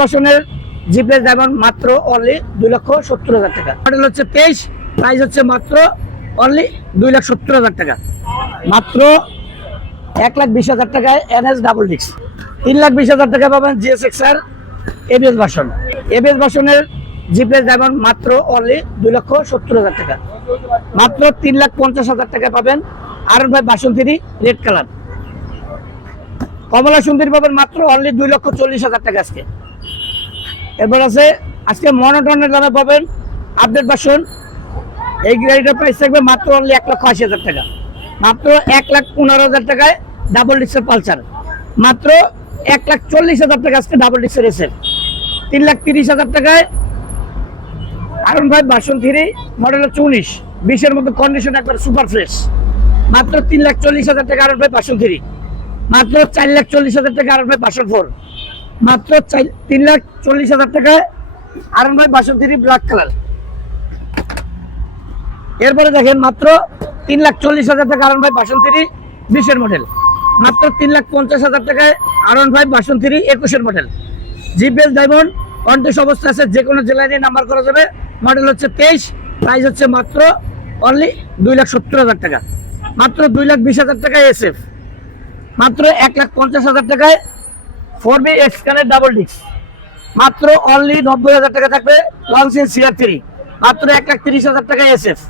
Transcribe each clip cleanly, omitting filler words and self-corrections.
ভার্সনের জিপ্লেস ডায়মন্ড মাত্র অনলি 2,70,000 টাকা। মডেল হচ্ছে 23, প্রাইস হচ্ছে মাত্র অনলি 2,70,000 টাকা। মাত্র 1,20,000 টাকায় এনএস ডাবল ডিস্ক। 3,20,000 টাকা পাবেন জিএসএক্সআর এবিএস ভার্সন। এবিএস ভার্সনের জিপ্লেস ডায়মন্ড মাত্র অনলি 2,70,000 টাকা। মাত্র 3,50,000 টাকা পাবেন R1 ভার্সন 3 রেড কালার। কমলা সুন্দরী পাবেন মাত্র অনলি 2,40,000 টাকা আজকে। এরপর আছে আজকে মনোটনের দামে পাবেন আপডেট ভার্সন। এই গাড়িটার প্রাইস থাকবে মাত্র অনলি 1,80,000 টাকা। মাত্র 1,15,000 টাকায় ডাবল ডিস্কের পালসার। মাত্র 1,40,000 টাকা আজকে ডাবল ডিস্কের এসে। 3,30,000 টাকায় R1 ভার্সন 3 মডেল হচ্ছে 19, 20-এর মধ্যে কন্ডিশন একবার সুপার ফ্রেশ। মাত্র 3,40,000 টাকা R1 ভার্সন 3। মাত্র 4,40,000 টাকা R1 ভার্সন 4। মাত্র 3,40,000 টাকায় R1 ভার্সন 3 ব্ল্যাক কালার। এরপরে দেখেন মাত্র 3,40,000 টাকা R1 ভার্সন 3 20-এর মডেল। মাত্র 3,50,000 টাকায় R1 ভার্সন 3 21-এর মডেল। জিপিএস ডায়মন্ড কন্টেস্ট অবস্থা আছে, যে কোনো জেলায় নিয়ে নাম্বার করা যাবে। মডেল হচ্ছে 23, প্রাইস হচ্ছে মাত্র অনলি 2,70,000 টাকা। মাত্র 2,20,000 টাকায় এসএফ। মাত্র 1,50,000 টাকায় 4B এক্সকানের ডাবল ডিস্ক। মাত্র অনলি 90,000 টাকা থাকবে লংসিন CR3। মাত্র 1,30,000 টাকায় এসএফ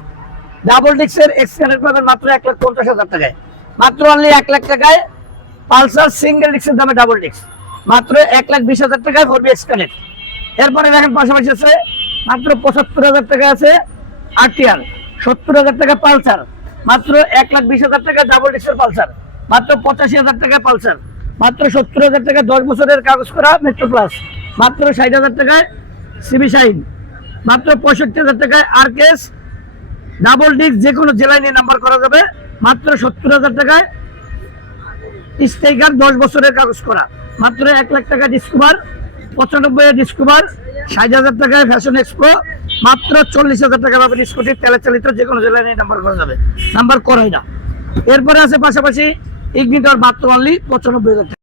ডাবল ডিস্কের এক্সকানের পাবেন মাত্র 1,50,000 টাকায়। মাত্র অনলি 1,00,000 টাকায় পালসার সিঙ্গেল ডিস্কের দামে ডাবল ডিস্ক। মাত্র 1,20,000 টাকায় 4B এক্সকানের। এরপরে দেখেন পাশাপাশি আছে মাত্র 75,000 টাকা আছে RTR, 70,000 টাকা পালসার। মাত্র 1,20,000 টাকা ডাবল ডিস্কের পালসার। মাত্র 85,000 টাকা পালসার। মাত্র 70,000 টাকা 10 বছরের কাগজ করা মেট্রো প্লাস। মাত্র 60,000 টাকায় সিবি শাইন। মাত্র 65,000 টাকায় আরকেএস ডাবল ডিস্ক, যে কোনো জেলায় নিয়ে নাম্বার করা যাবে। মাত্র 70,000 টাকায় স্ট্রাইকার 10 বছরের কাগজ করা। মাত্র 1,00,000 টাকা ডিসকভার, 95 ডিসকভার। 60,000 টাকায় ফ্যাশন এক্সপো। মাত্র 40,000 টাকা পাবেন স্কুটি তেলে চালিত, যে কোনো জেলায় নিয়ে নাম্বার করা যাবে, নাম্বার করাই না। এরপরে আছে পাশাপাশি ইগনিটর মাত্র অনলি 95,000 টাকা।